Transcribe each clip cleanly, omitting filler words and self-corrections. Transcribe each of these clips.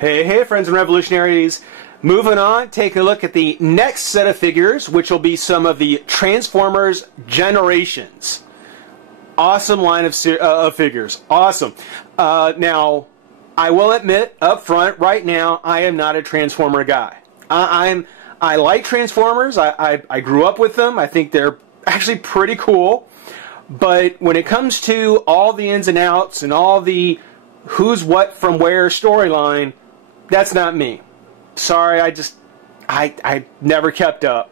Hey friends and revolutionaries. Moving on, taking a look at the next set of figures, which will be some of the Transformers Generations. Awesome line of figures. Awesome. Now, I will admit up front, right now, I am not a Transformer guy. I like Transformers. I grew up with them. I think they're actually pretty cool. But when it comes to all the ins and outs and all the who's what from where storyline, that's not me. Sorry, I never kept up.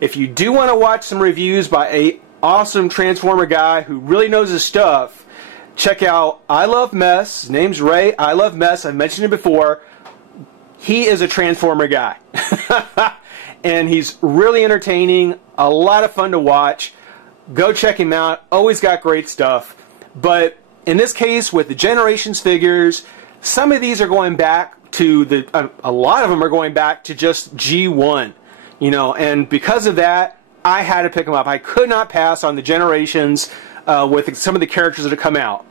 If you do want to watch some reviews by a awesome Transformer guy who really knows his stuff, check out I Love Mess. His name's Ray. I Love Mess. I've mentioned it before. He is a Transformer guy. And he's really entertaining, a lot of fun to watch. Go check him out. Always got great stuff. But in this case, with the Generations figures, some of these are going back to a lot of them are going back to just G1, you know, and because of that, I had to pick them up. I could not pass on the Generations with some of the characters that have come out.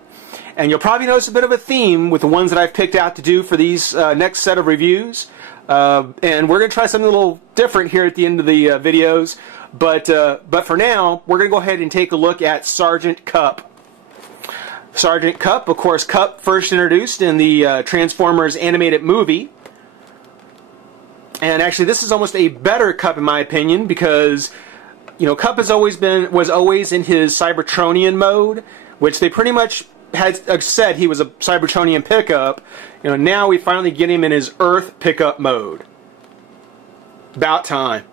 And you'll probably notice a bit of a theme with the ones that I've picked out to do for these next set of reviews. And we're going to try something a little different here at the end of the videos. But for now, we're going to go ahead and take a look at Sergeant Kup. Sergeant Kup, of course, Kup first introduced in the Transformers animated movie. And actually, this is almost a better Kup in my opinion, because you know, Kup was always in his Cybertronian mode, which they pretty much had said he was a Cybertronian pickup. You know, now we finally get him in his Earth pickup mode. About time.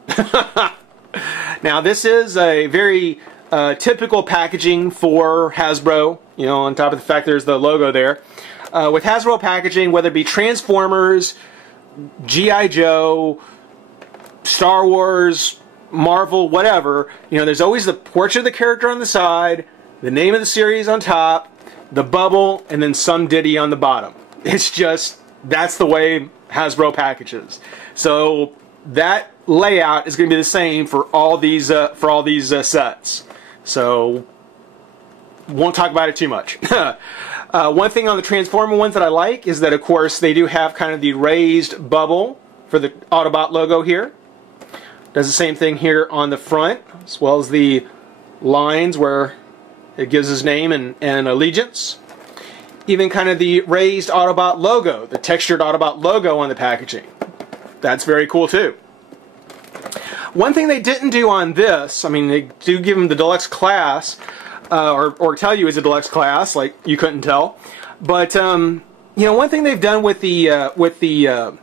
Now, this is a very typical packaging for Hasbro. You know, on top of the fact there's the logo there. With Hasbro packaging, whether it be Transformers, G.I. Joe, Star Wars, Marvel, whatever, you know, there's always the portrait of the character on the side, the name of the series on top, the bubble, and then some ditty on the bottom. It's just, that's the way Hasbro packages. So that layout is going to be the same for all these sets. So won't talk about it too much. One thing on the Transformer ones that I like is that, of course, they do have kind of the raised bubble for the Autobot logo here. Does the same thing here on the front, as well as the lines where it gives his name and allegiance. Even kind of the raised Autobot logo, the textured Autobot logo on the packaging. That's very cool too. One thing they didn't do on this, I mean, they do give him the deluxe class, or tell you it's a deluxe class, like you couldn't tell. But you know, one thing they've done with the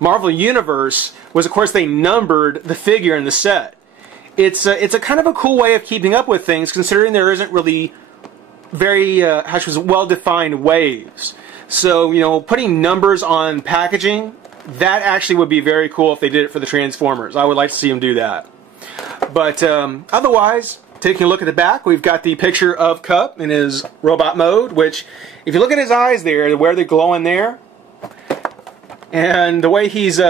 Marvel Universe was, of course, they numbered the figure in the set. It's a kind of a cool way of keeping up with things, considering there isn't really very well-defined waves. So, you know, putting numbers on packaging, that actually would be very cool if they did it for the Transformers. I would like to see them do that. But otherwise, taking a look at the back, we've got the picture of Kup in his robot mode, which, if you look at his eyes there, where they're glowing there, and the way he's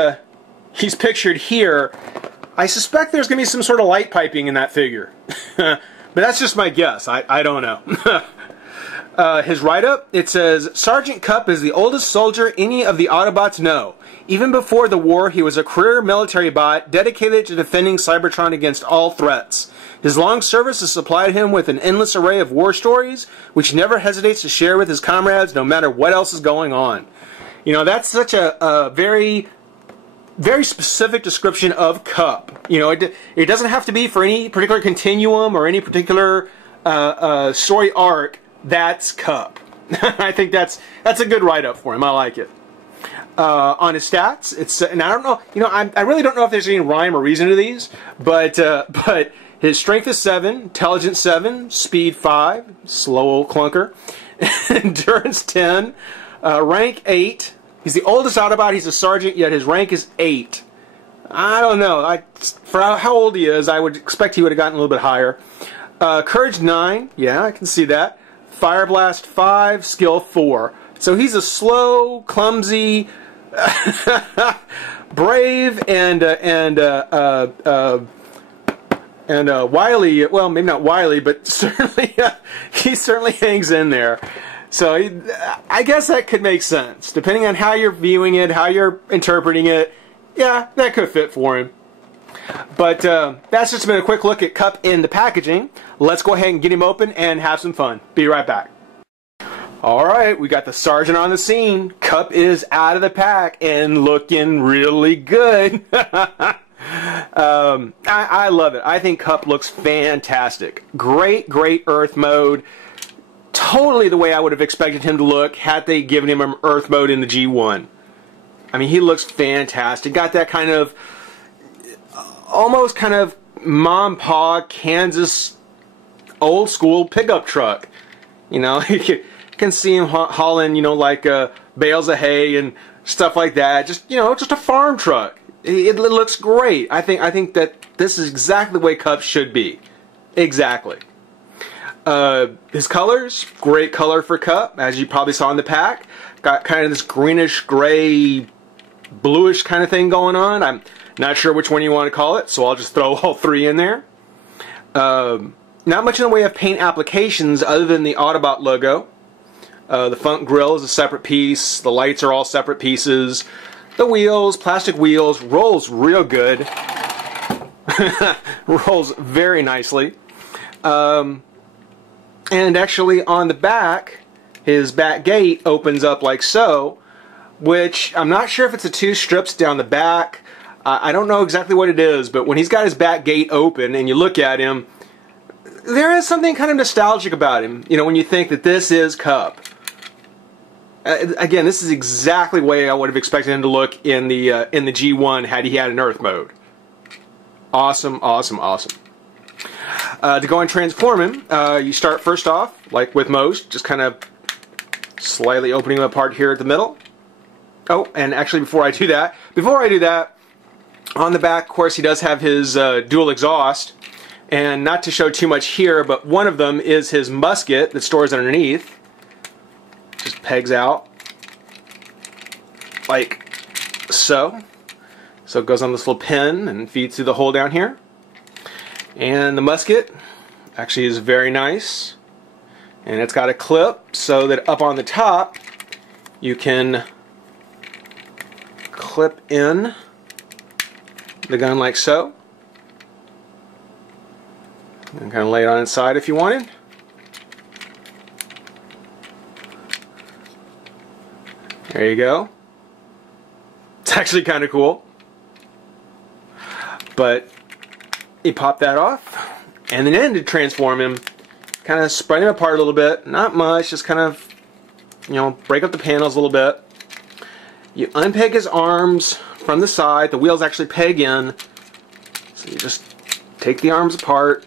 pictured here, I suspect there's going to be some sort of light piping in that figure. But that's just my guess. I don't know. His write-up, it says, Sergeant Kup is the oldest soldier any of the Autobots know. Even before the war, he was a career military bot dedicated to defending Cybertron against all threats. His long service has supplied him with an endless array of war stories, which he never hesitates to share with his comrades no matter what else is going on. You know, that's such a very, very specific description of Kup. You know, it doesn't have to be for any particular continuum or any particular story arc. That's Kup. I think that's a good write-up for him. I like it. On his stats, it's and I don't know. You know, I really don't know if there's any rhyme or reason to these, but his strength is 7, intelligence 7, speed 5, slow old clunker, endurance 10, rank 8. He's the oldest Autobot. He's a sergeant, yet his rank is 8. I don't know. For how old he is, I would expect he would have gotten a little bit higher. Courage 9. Yeah, I can see that. Fire Blast 5, skill 4. So he's a slow, clumsy, brave, and wily. Well, maybe not wily, but certainly he certainly hangs in there. So I guess that could make sense. Depending on how you're viewing it, how you're interpreting it, yeah, that could fit for him. But that's just been a quick look at Cup in the packaging. Let's go ahead and get him open and have some fun. Be right back. Alright, we got the sergeant on the scene. Cup is out of the pack and looking really good. I love it. I think Cup looks fantastic. Great Earth mode. Totally the way I would have expected him to look had they given him an Earth mode in the G1. I mean, he looks fantastic. Got that kind of, almost kind of mom-pa Kansas old school pickup truck. You know, you can see him hauling, you know, like bales of hay and stuff like that. Just, you know, just a farm truck. It looks great. I think that this is exactly the way Cup should be. Exactly. His colors, great color for Cup, as you probably saw in the pack. Got kind of this greenish, gray, bluish kind of thing going on. I'm not sure which one you want to call it, so I'll just throw all three in there. Not much in the way of paint applications other than the Autobot logo. The front grille is a separate piece. The lights are all separate pieces. The wheels, plastic wheels, rolls real good. Rolls very nicely. And actually on the back, his back gate opens up like so, which I'm not sure if it's the two strips down the back. I don't know exactly what it is, but when he's got his back gate open and you look at him, there is something kind of nostalgic about him. You know, when you think that this is Cup. Again, this is exactly the way I would have expected him to look in the G1 had he had an Earth mode. Awesome. To go and transform him, you start first off, like with most, just kind of slightly opening him apart here at the middle. Oh, and actually before I do that, on the back, of course, he does have his dual exhaust. And not to show too much here, but one of them is his musket that stores underneath. Just pegs out like so. So it goes on this little pin and feeds through the hole down here. And the musket actually is very nice. And it's got a clip so that up on the top you can clip in the gun like so. And kind of lay it on its side if you wanted. There you go. It's actually kind of cool. But you pop that off, and then to transform him, kind of spread him apart a little bit. Not much, just kind of, you know, break up the panels a little bit. You unpeg his arms from the side. The wheels actually peg in. So you just take the arms apart.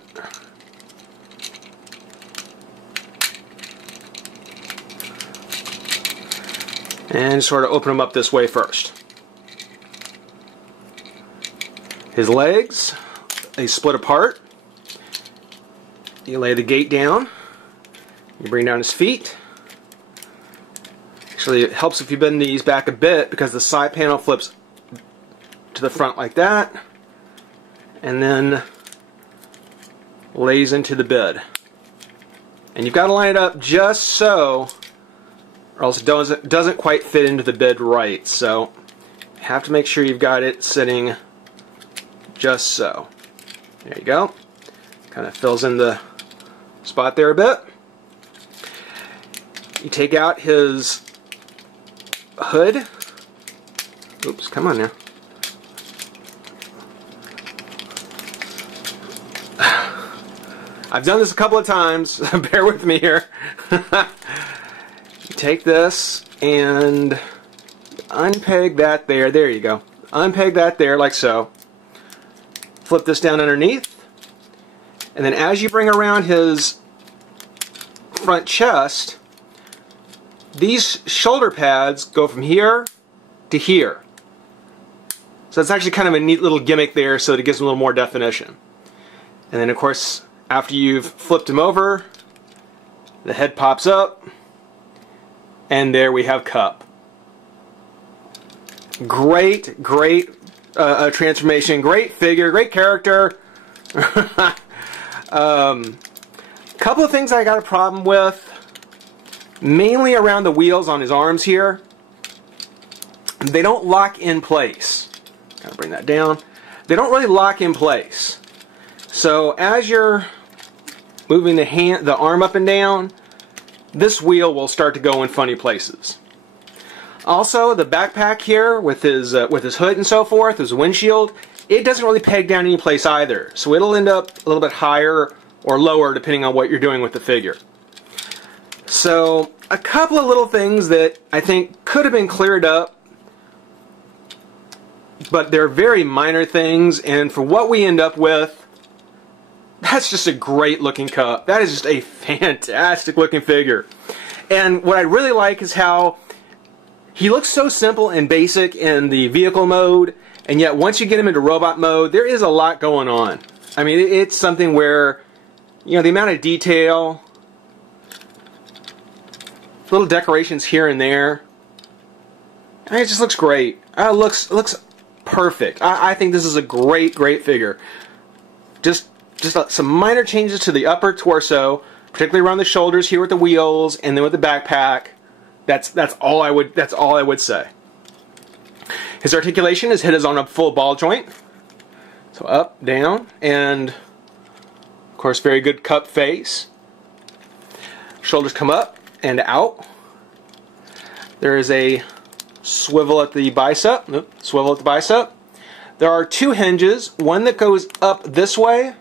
And sort of open them up this way first. His legs, they split apart. You lay the gate down. You bring down his feet. Actually, it helps if you bend these back a bit because the side panel flips to the front like that. And then lays into the bed. And you've got to line it up just so, or else it doesn't quite fit into the bed right. So you have to make sure you've got it sitting just so. There you go. Kind of fills in the spot there a bit. You take out his hood. Oops, come on now. I've done this a couple of times. Bear with me here. You take this and unpeg that there. There you go. Unpeg that there like so. Flip this down underneath. And then as you bring around his front chest, these shoulder pads go from here to here. So it's actually kind of a neat little gimmick there so that it gives him a little more definition. And then of course, after you've flipped him over, the head pops up, and there we have Cup. Great transformation, great figure, great character. Couple of things I got a problem with. mainly around the wheels on his arms here. They don't lock in place. Gotta bring that down. They don't really lock in place. So as you're moving the arm up and down, this wheel will start to go in funny places. Also, the backpack here with his hood and so forth, his windshield, it doesn't really peg down any place either. So it'll end up a little bit higher or lower depending on what you're doing with the figure. So a couple of little things that I think could have been cleared up, but they're very minor things, and for what we end up with, that's just a great looking cup. That is just a fantastic looking figure. And what I really like is how he looks so simple and basic in the vehicle mode, and yet once you get him into robot mode, there is a lot going on. I mean, it's something where, you know, the amount of detail, little decorations here and there, I mean, it just looks great. It looks perfect. I think this is a great figure. Just some minor changes to the upper torso, particularly around the shoulders here with the wheels, and then with the backpack. That's all I would say. His articulation is hit on a full ball joint. So up, down, and of course very good cup face. Shoulders come up and out. There is a swivel at the bicep. Nope, swivel at the bicep. There are two hinges, one that goes up this way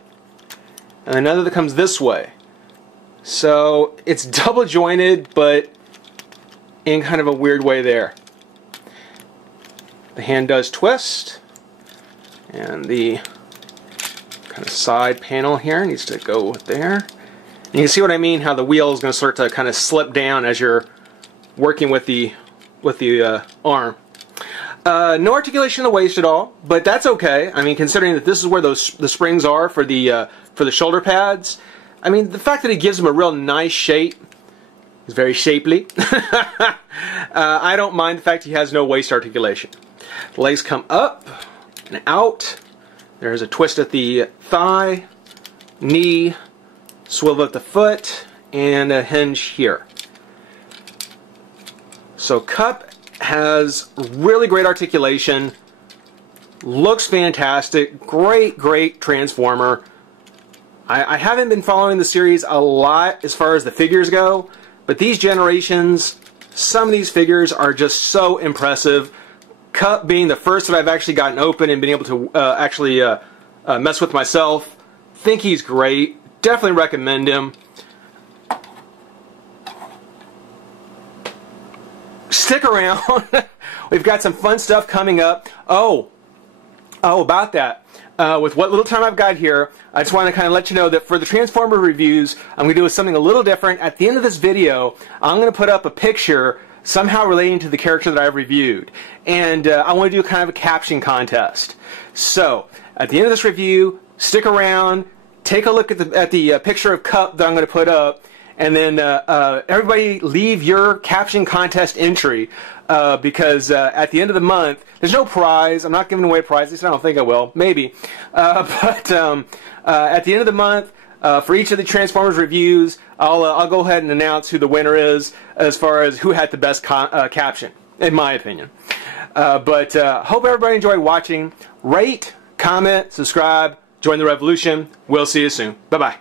and another that comes this way. So it's double jointed, but in kind of a weird way there. The hand does twist, and the kind of side panel here needs to go there. And you can see what I mean, how the wheel is going to start to kind of slip down as you're working with the arm. No articulation in the waist at all, but that's okay. I mean, considering that this is where the springs are for the shoulder pads. I mean, the fact that it gives them a real nice shape is very shapely. I don't mind the fact he has no waist articulation. The legs come up and out. There's a twist at the thigh, knee, swivel at the foot, and a hinge here. So Cup has really great articulation, looks fantastic, great Transformer. I haven't been following the series a lot as far as the figures go, but these generations, some of these figures are just so impressive. Cup being the first that I've actually gotten open and been able to actually mess with myself. Think he's great. Definitely recommend him. Stick around. We've got some fun stuff coming up. Oh, about that. With what little time I've got here, I just want to kind of let you know that for the Transformer reviews, I'm going to do something a little different. At the end of this video, I'm going to put up a picture somehow relating to the character that I've reviewed. And I want to do kind of a caption contest. So, at the end of this review, stick around, take a look at the picture of Cup that I'm going to put up, and then everybody leave your caption contest entry because at the end of the month, there's no prize. I'm not giving away prizes. I don't think I will. Maybe. But at the end of the month, for each of the Transformers reviews, I'll go ahead and announce who the winner is as far as who had the best caption, in my opinion. But hope everybody enjoyed watching. Rate, comment, subscribe, join the revolution. We'll see you soon. Bye-bye.